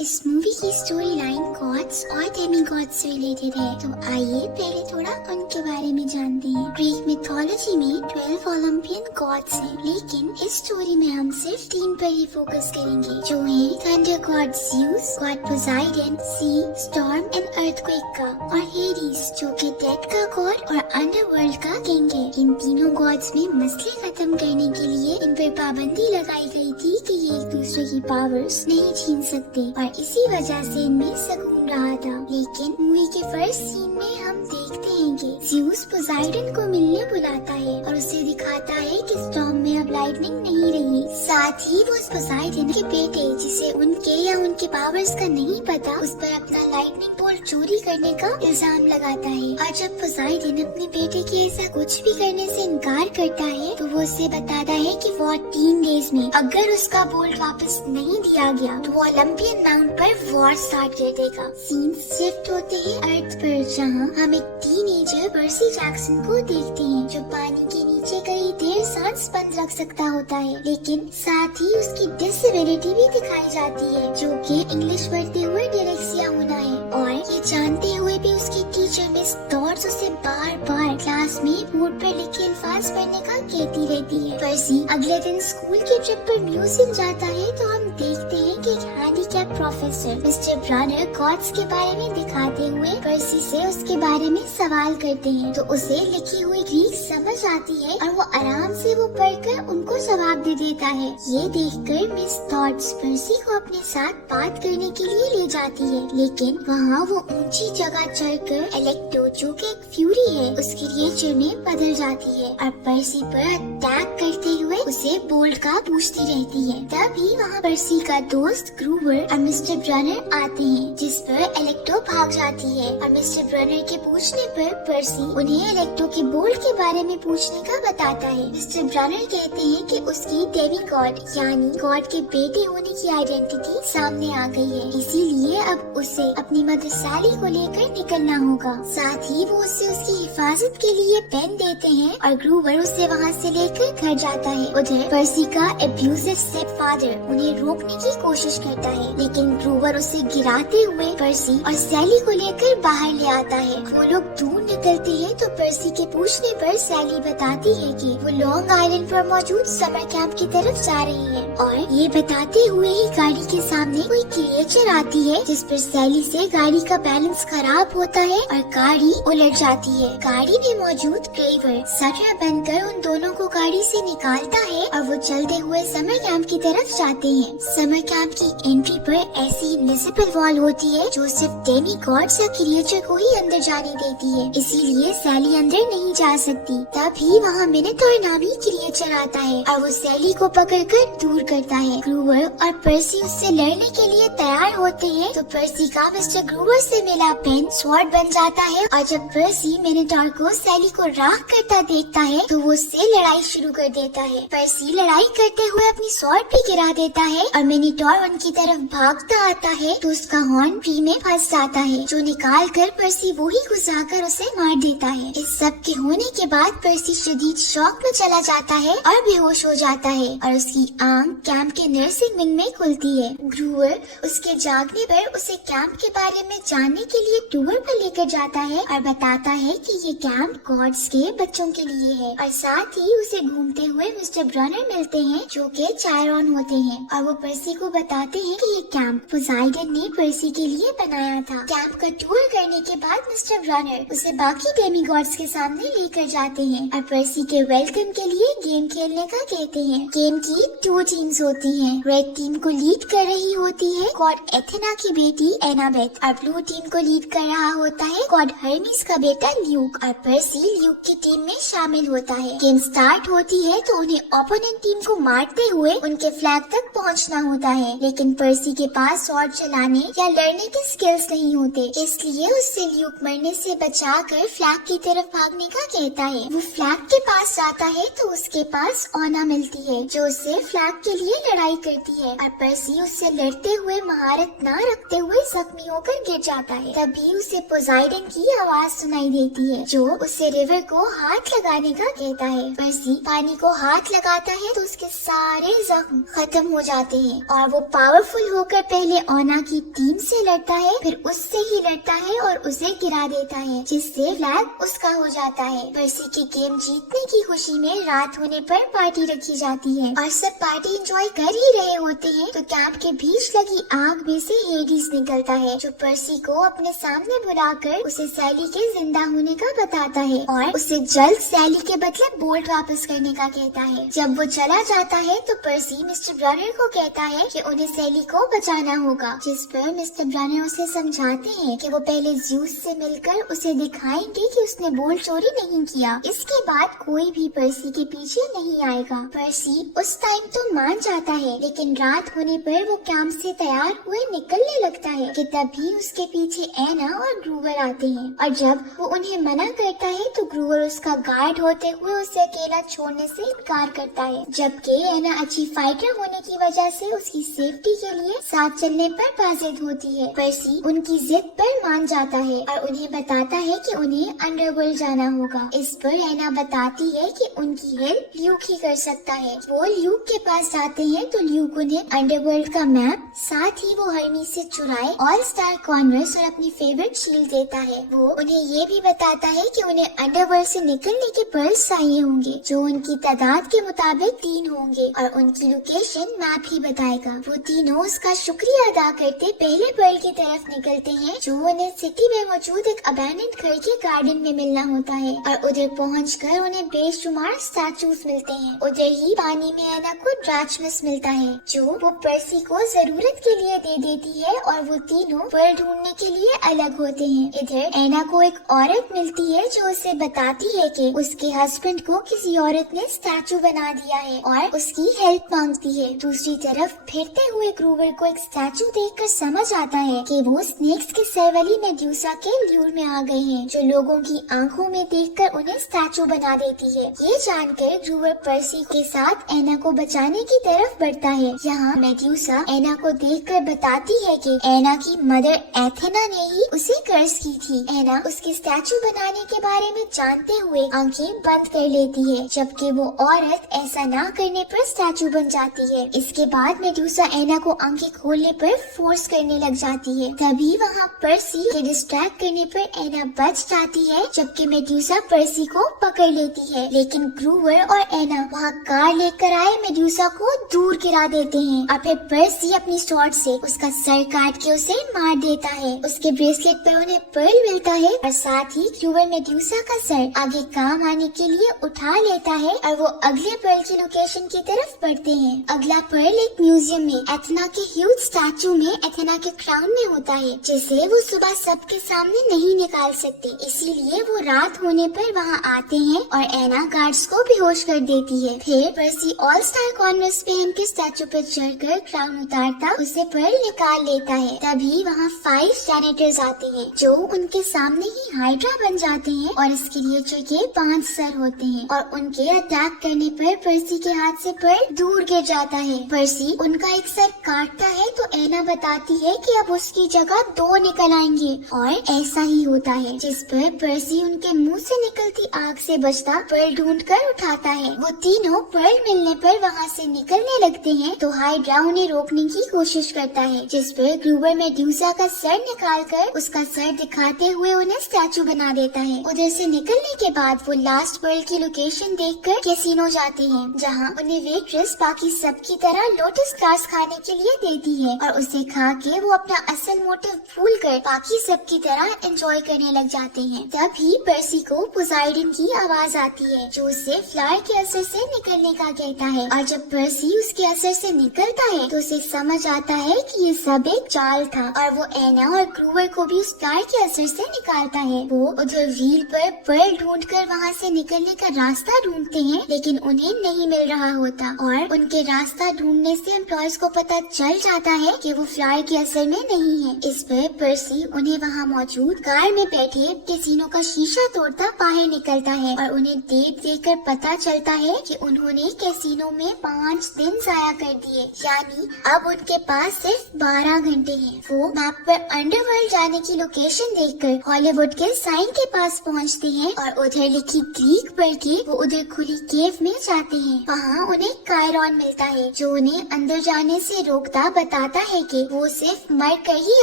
इस मूवी की story line God's और डेमीगॉड्स से रिलेटेड है, तो आइए पहले थोड़ा उनके बारे में जानते हैं। ग्रीक मिथोलॉजी में 12 ओलंपियन गॉड्स हैं, लेकिन इस स्टोरी में हम सिर्फ 3 पर ही फोकस करेंगे, जो है thunder god Zeus, god Poseidon, sea storm and earthquake का, और हेडिस जो कि डेथ का गॉड और अंडरवर्ल्ड का किंग है। इन तीनों गॉड्स में मसले खत्म करने के लिए इन पर पाबंदी लगाई गई थी कि ये एक दूसरे की पावर्स नहीं छीन सकते, और इसी वजह से इनमें सुकून रहा था। लेकिन मूवी के फर्स्ट सीन में हम देखते हैं कि ज़्यूस पोसाइडन को मिलने बुलाता है और उसे दिखाता है कि स्टॉर्म में अब लाइटनिंग नहीं रही। साथ ही वो पोसाइडन के बेटे, जिसे उनके या उनके पावर्स का नहीं पता, उस पर अपना लाइटनिंग बोल्ट चोरी करने का इल्जाम लगाता है। और जब पोसाइडन अपने बेटे के ऐसा कुछ भी करने से इनकार करता है, तो वो उसे बताता है कि 14 डेज में अगर उसका बोल्ट वापस नहीं दिया गया तो वो ओलंपियन माउंट पर वॉर स्टार्ट कर देगा। सीन शिफ्ट होते हैं अर्थ पर, जहाँ हम एक टीनेजर पर्सी जैक्सन को देखते हैं, जो पानी के नीचे कई देर सांस बंद रख सकता होता है, लेकिन साथ ही उसकी डिसेबिलिटी भी दिखाई जाती है, जो कि इंग्लिश पढ़ते हुए डिलेक्सिया होना है। और ये जानते हुए भी उसकी टीचर मिस डॉट्स उसे बार बार क्लास में बोर्ड पर लिखे अल्फाज पढ़ने का कहती रहती है। पर्सी अगले दिन स्कूल की ट्रिप पर म्यूजियम जाता है, तो हम देखते हैं कि एक handicap professor mister Brunner God's के बारे में दिखाते हुए पर्सी से उसके बारे में सवाल करते हैं, तो उसे लिखी हुई ग्रीक समझ आती है और वो आराम से वो पढ़कर उनको जवाब दे देता है। ये देखकर मिस डॉट्स पर्सी को अपने साथ बात करने के लिए ले जाती है, लेकिन वहाँ वो ऊंची जगह चढ़कर इलेक्ट्रो, जो कि एक फ्यूरी है, उस क्रिएचर में बदल जाती है और पर्सी पर अटैक करते हुए उसे बोल्ट का पूछती रहती है। तभी वहाँ पर्सी का दोस्त ग्रूवर और मिस्टर ब्रनर आते हैं, जिस पर इलेक्ट्रो भाग जाती है। और मिस्टर ब्रनर के पूछने पर पर्सी उन्हें इलेक्ट्रो के बोल्ट के बारे में पूछने का बताता है। मिस्टर ब्रनर कहते हैं कि उसकी डेमीगॉड यानी गॉड के बेटे होने की आइडेंटिटी सामने आ गई है, इसीलिए अब उसे अपनी मदर सैली को लेकर निकलना होगा। साथ ही वो उसे उसकी हिफाजत के लिए पेन देते हैं और ग्रूवर उसे वहाँ से लेकर घर जाता है। उधर पर्सी का एब्यूजिव स्टेप फादर उन्हें रोकने की कोशिश करता है, लेकिन ग्रूवर उसे गिराते हुए पर्सी और सैली को लेकर बाहर ले आता है। वो लोग दूर निकलते हैं, तो पर्सी के पूछने पर सैली बताती है कि वो लॉन्ग आइलैंड पर मौजूद समर कैंप की तरफ जा रही है, और ये बताते हुए ही गाड़ी के सामने कोई क्रिएचर आती है, जिस पर सैली से गाड़ी का बैलेंस खराब होता है और गाड़ी उलट जाती है। गाड़ी में मौजूद ड्राइवर शटर बनकर उन दोनों को गाड़ी से निकालता है और वो चलते हुए समर कैंप की तरफ जाते हैं। समर कैंप की एंट्री पर ऐसी इनविजिबल वॉल होती है, जो सिर्फ डेमीगॉड्स या क्रिएचर को ही अंदर जाने देती है, इसीलिए सैली अंदर नहीं जा सकती। तभी वहाँ मिनोटॉर नामी क्रिएचर आता है और वो सैली को पकड़कर दूर करता है। ग्रूवर और पर्सी उससे लड़ने के लिए तैयार होते हैं, तो पर्सी का मिस्टर ग्रूवर से मिला पेन स्वॉर्ड बन जाता है, और जब पर्सी मिनोटॉर को सैली को राख करता देखता है, तो वो उससे लड़ाई शुरू कर देता है। पर्सी लड़ाई करते हुए अपनी स्वॉर्ड भी गिरा देता है और मिनोटॉर उनकी तरफ भागता आता है, तो उसका हॉर्न ट्री में फंस जाता है, जो निकाल कर पर्सी वो ही घुसाकर उसे मार देता है। इस सब के होने के बाद पर्सी शदीद शॉक में चला जाता है और बेहोश हो जाता है, और उसकी आंख कैंप के नर्सिंग विंग में खुलती है। ग्रूवर उसके जागने पर उसे कैंप के बारे में जानने के लिए टूर पर लेकर जाता है और बताता है कि ये कैंप गॉड्स के बच्चों के लिए है, और साथ ही उसे घूमते हुए मिस्टर ब्रनर मिलते हैं, जो कि चायरॉन होते हैं, और वो पर्सी को बताते हैं कि ये कैंप पोसाइडन ने पर्सी के लिए बनाया था। कैंप का टूर करने के बाद मिस्टर ब्रनर उसे बाकी डेमीगॉड्स के सामने लेकर जाते हैं और पर्सी के वेलकम के लिए गेम खेलने का कहते हैं। गेम की 2 टीम्स होती हैं। रेड टीम को लीड कर रही होती है गॉड एथेना की बेटी एनाबेथ, और ब्लू टीम को लीड कर रहा होता है गॉड हर्मीस का बेटा ल्यूक, और पर्सी ल्यूक की टीम में शामिल होता है। गेम स्टार्ट होती है तो उन्हें ओपोनेंट टीम को मारते हुए उनके फ्लैग तक पहुंचना होता है, लेकिन पर्सी के पास स्वॉर्ड चलाने या लड़ने के स्किल्स नहीं होते, इसलिए उससे ल्यूक मरने से बचाकर फ्लैग की तरफ भागने का कहता है। वो फ्लैग के पास जाता है तो उसके पास ओना मिलती है, जो उससे फ्लैग के लिए लड़ाई करती है, और पर्सी उससे लड़ते हुए महारत न रखते हुए जख्मी होकर गिर जाता है। तभी उसे पोसाइडन की आवाज सुनाई देती है, जो उससे रिवर को हाथ लगाने का कहता है। पर्सी पानी को हाथ लगाता है तो उसके सारे जख्म खत्म हो जाते हैं, और वो पावरफुल होकर पहले ऑना की टीम से लड़ता है, फिर उससे ही लड़ता है और उसे गिरा देता है, जिससे फ्लैग उसका हो जाता है। पर्सी की गेम जीतने की खुशी में रात होने पर पार्टी रखी जाती है और सब पार्टी एंजॉय कर ही रहे होते हैं तो कैंप के बीच लगी आग में से हेडिस निकलता है, जो पर्सी को अपने सामने बुलाकर उसे सैली के जिंदा होने का बताता है और उसे जल्द सैली के बदले बोल्ट वापस करने का कहता है। जब वो चला जाता है तो पर्सी मिस्टर ब्रनर को कहता है कि उन्हें सैली को बचाना होगा, जिस पर मिस्टर ब्रनर उसे समझाते हैं कि वो पहले ज़्यूस से मिलकर उसे दिखाएंगे कि उसने बोल्ट चोरी नहीं किया। इसके बाद कोई भी पर्सी के पीछे नहीं आएगा। पर्सी उस टाइम तो मान जाता है, लेकिन रात होने पर वो कैंप से तैयार हुए निकलने लगता है कि तभी उसके पीछे एना और ग्रूवर आते हैं और जब वो उन्हें मना करता है तो ग्रूवर उसका गार्ड होते हुए उसे अकेला छोड़ने से इनकार करता है, जबकि एना अच्छी फाइटर होने की वजह से उसकी सेफ्टी के लिए साथ चलने पर बाजिद होती है। पर्सी उनकी जिद पर मान जाता है और उन्हें बताता है कि उन्हें अंडरवर्ल्ड जाना होगा। इस पर एना बताती है कि उनकी हेल्प ल्यूक ही कर सकता है। वो ल्यूक के पास जाते हैं तो ल्यूक उन्हें अंडरवर्ल्ड का मैप, साथ ही वो हर्मी से चुराए ऑल स्टार कॉर्नर्स और अपनी फेवरेट शील्ड देता है। वो उन्हें ये भी बताता है कि उन्हें अंडरवर्ल्ड से निकलने के पर्ल्स चाहिए होंगे, जो उनकी तादाद के मुताबिक 3 होंगे और उनकी लोकेशन मैप ही बताएगा। वो तीनों उसका शुक्रिया अदा करते पहले पर्ल की तरफ निकलते हैं, जो उन्हें सिटी में मौजूद एक अबैंडन्ड घर के गार्डन में मिलना होता है और उधर पहुंचकर उन्हें बेशुमार स्टैचूज मिलते हैं। उधर ही पानी में एना को ड्राचमस मिलता है, जो वो पर्सी को जरूरत के लिए दे देती है और वो तीनों पर्ल ढूंढने के लिए अलग होते हैं। इधर एना को एक औरत मिलती है जो उसे बताती है कि उसके हस्बैंड को किसी औरत ने स्टैचू बना दिया है और उसकी हेल्प मांगती है। दूसरी तरफ फिरते हुए ग्रूवर को एक स्टैचू देखकर समझ आता है कि वो स्नेक्स की सरवली मेड्यूसा के ल्यूर में आ गए हैं, जो लोगों की आंखों में देखकर उन्हें स्टैचू बना देती है। ये जानकर ग्रूवर पर्सी के साथ एना को बचाने की तरफ बढ़ता है। यहाँ मेड्यूसा एना को देखकर बताती है कि एना की मदर एथेना ने ही उसे कर्ज की थी। एना उसकी स्टैचू बनाने के बारे में जानते हुए आंखें बंद कर लेती है, जबकि वो औरत ऐसा ना करने पर स्टैचू बन जाती है। इसके बाद मेडूसा एना को आंखें खोलने पर फोर्स करने लग जाती है। तभी वहाँ पर्सी के डिस्ट्रैक्ट करने पर एना बच जाती है, जबकि मेडूसा पर्सी को पकड़ लेती है। लेकिन ग्रूवर और एना वहाँ कार लेकर आए मेडूसा को दूर गिरा देते हैं और फिर पर्सी अपनी स्वॉर्ड से उसका सर काट के उसे मार देता है। उसके ब्रेसलेट पर उन्हें पर्ल मिलता है और साथ ही ग्रूवर मेडूसा का सर आगे काम आने के लिए उठा लेता है और वो अगले पर्ल की लोकेशन की तरफ बढ़ते हैं। अगला पर्ल एक म्यूजियम में एथेना के ह्यूज स्टैचू में एथेना के क्राउन में होता है, जिसे वो सुबह सबके सामने नहीं निकाल सकते, इसीलिए वो रात होने पर वहाँ आते हैं और एना गार्ड्स को बेहोश कर देती है। फिर पर्सी ऑल स्टार कॉर्नर्स पे इनके स्टैचू पर चढ़कर क्राउन उतारता उसे पर्ल निकाल लेता है। तभी वहाँ 5 जैनेटर्स आते हैं, जो उनके सामने ही हाइड्रा बन जाते हैं और इस क्रिएचर के 5 सर होते हैं और उनके अटैक करने पर पर्सी के हाथ से पर्ल दूर गिर जाता है। पर्सी उनका एक सर काटता है तो एना बताती है कि अब उसकी जगह 2 निकल आएंगे और ऐसा ही होता है, जिस पर पर्सी उनके मुंह से निकलती आग से बचता पर्ल ढूंढकर उठाता है। वो तीनों पर्ल मिलने पर वहाँ से निकलने लगते हैं तो हाइड्रा उन्हें रोकने की कोशिश करता है, जिस पर ग्रूवर मेडूसा का सर निकालकर उसका सर दिखाते हुए उन्हें स्टैचू बना देता है। उधर से निकलने के बाद वो लास्ट पर्ल की लोकेशन देखकर कैसीनो जाते हैं, जहाँ उन्हें वेट्रेस बाकी सबकी तरह लोटस ग्रास खाने के लिए देती है और उसे खा के वो अपना असल मोटिव भूल कर बाकी सबकी तरह एंजॉय करने लग जाते हैं। तभी पर्सी को पोसाइडन की आवाज आती है, जो उसे फ्लावर के असर से निकलने का कहता है और जब पर्सी उसके असर से निकलता है तो उसे समझ आता है कि ये सब एक चाल था और वो एना और ग्रूवर को भी उस फ्लावर के असर से निकालता है। वो उधर व्हील पर पर्ल ढूंढकर वहाँ से निकलने का रास्ता ढूंढते हैं, लेकिन उन्हें नहीं मिल रहा होता और उनके रास्ता ढूंढने से एम्प्लॉयज को पता चल जाता है कि वो फ्लावर के असर में नहीं है। इस पर पर्सी उन्हें वहाँ मौजूद कार में बैठे कैसीनो का शीशा तोड़ता बाहर निकलता है और उन्हें डेट देकर पता चलता है कि उन्होंने कैसीनो में 5 दिन जाया कर दिए, यानी अब उनके पास सिर्फ 12 घंटे हैं। वो मैप पर अंडरवर्ल्ड जाने की लोकेशन देखकर हॉलीवुड के साइन के पास पहुंचते हैं और उधर लिखी ग्रीक पढ़ के वो उधर खुली केव में जाते हैं। वहाँ उन्हें कायरॉन मिलता है, जो उन्हें अंदर जाने से रोकता बताता है कि वो सिर्फ मर कर ही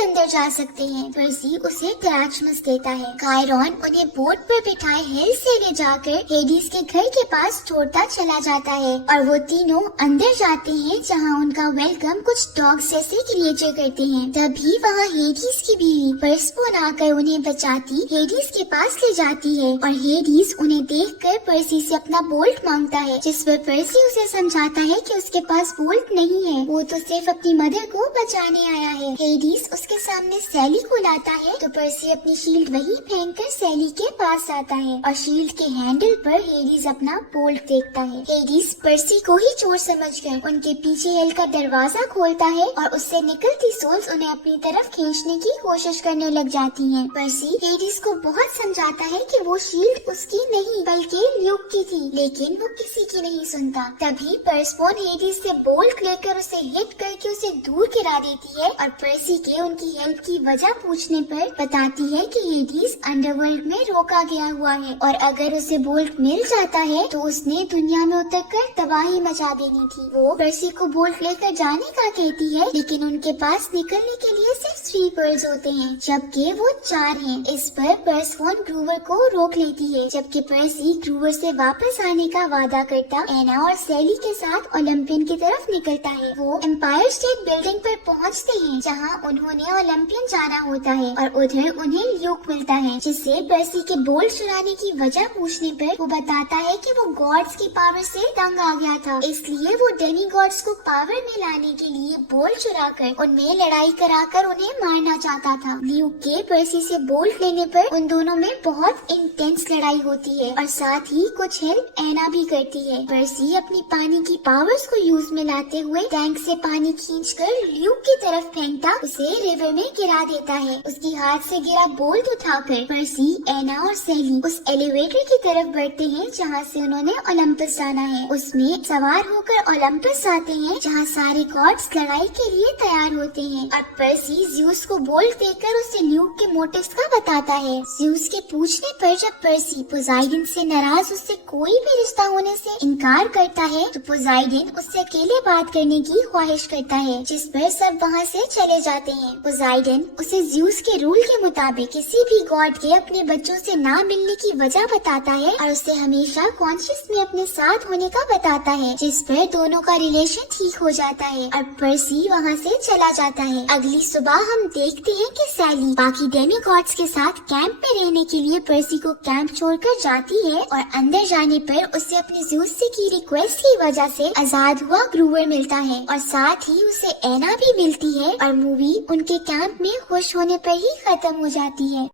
अंदर जा सकते हैं। पर्सी उसे तराजमस देता है। कायरॉन उन्हें बोट पर बिठाए हिल से ले जाकर हेडिस के घर के पास छोड़ता चला जाता है और वो तीनों अंदर जाते हैं जहाँ उनका वेलकम कुछ डॉग्स जैसे क्रिएचर करते हैं। तभी वहाँ हेडिस की बीवी पर्सफोन आकर उन्हें बचाती हेडिस के पास ले जाती है और हेडिस उन्हें देखकर पर्सी से अपना बोल्ट मांगता है, जिस पर पर्सी उसे समझाता है कि उसके पास बोल्ट नहीं है, वो तो सिर्फ अपनी मदर को बचाने आया है। हेडिस उसके सामने सैली को लाता है तो पर्सी अपनी शील्ड वही फेंककर सैली के पास आता है और शील्ड के हैंडल पर हेडिस अपना बोल्ट देखता है। हेडिस पर्सी को ही चोर समझकर उनके पीछे हेल का दरवाजा खोलता है और उससे निकलती सोल्स उन्हें अपनी तरफ खींचने की कोशिश करने लग जाती हैं। पर्सी हेडिस को बहुत समझाता है कि वो शील्ड उसकी नहीं बल्कि ल्यूक की थी, लेकिन वो किसी की नहीं सुनता। तभी पर्सफोन हेडिस से बोल्ट लेकर उसे हिट करके उसे दूर गिरा देती है और पर्सी के उनकी हेल्प की वजह पूछने पर बताती है कि हेडिस अंडरवर्ल्ड में रोका गया हुआ है और अगर उसे बोल्ट मिल जाता है तो उसने दुनिया में उतरकर तबाही मचा देनी थी। वो पर्सी को बोल्ट लेकर जाने का कहती है, लेकिन उनके पास निकलने के लिए सिर्फ 3 पर्ल्स होते हैं जबकि वो 4 हैं। इस पर पर्सफोन ग्रूवर को रोक लेती है, जबकि पर्सी ग्रूवर से वापस आने का वादा करता एना और सैली के साथ ओलंपियन की तरफ निकलता है। वो एम्पायर स्टेट बिल्डिंग पर पहुंचते हैं जहां उन्होंने ओलंपियन जाना होता है और उधर उन्हें ल्यूक मिलता है, जिससे पर्सी के बोल्ट चुराने की वजह पूछने पर वो बताता है कि वो गॉड्स की पावर से तंग आ गया था, इसलिए वो डेमी गॉड्स को पावर में लाने के लिए बोल्ट चुराकर उनमें लड़ाई कराकर उन्हें मारना चाहता था। ल्यूक के पर्सी से बोल्ट लेने पर उन दोनों में बहुत इंटेंस लड़ाई होती है और साथ ही कुछ हेल्प एना भी करती है। पर्सी अपनी पानी की पावर्स को यूज में लाते हुए टैंक से पानी खींचकर ल्यूक की तरफ फेंकता उसे रिवर में गिरा देता है। उसकी हाथ से गिरा बोल्ट उठाकर पर्सी, एना और सैली उस एलिवेटर की तरफ बढ़ते हैं जहाँ से उन्होंने ओलंपस जाना है। उसमें सवार होकर ओलंपस आते हैं जहाँ सारे गॉड्स लड़ाई के लिए तैयार होते हैं और पर्सी ज़्यूस को बोल्ट देकर उसे ल्यूक के मोटिव्स का बताता है। ज़्यूस के पूछने पर जब पर्सी पोसाइडन से नाराज उससे कोई भी रिश्ता होने से इनकार करता है तो पोसाइडन उससे अकेले बात करने की ख्वाहिश करता है, जिस पर सब वहाँ से चले जाते हैं। पोसाइडन उसे ज़्यूस के रूल के मुताबिक किसी भी गॉड के अपने बच्चों से ना मिलने की वजह बताता है और उसे हमेशा कॉन्शियस में अपने साथ होने का बताता है, जिस पर दोनों का रिलेशन ठीक हो जाता है और पर्सी वहाँ से चला जाता है। अगली सुबह हम देखते हैं कि सैली बाकी डेमी गॉड्स के साथ कैंप में रहने के लिए पर्सी को कैंप छोड़कर जाती है और अंदर जाने पर उसे अपने ज़्यूस से की रिक्वेस्ट की वजह से आजाद हुआ ग्रूवर मिलता है और साथ ही उसे एना भी मिलती है और मूवी उनके कैंप में खुश होने पर ही खत्म हो जाती है।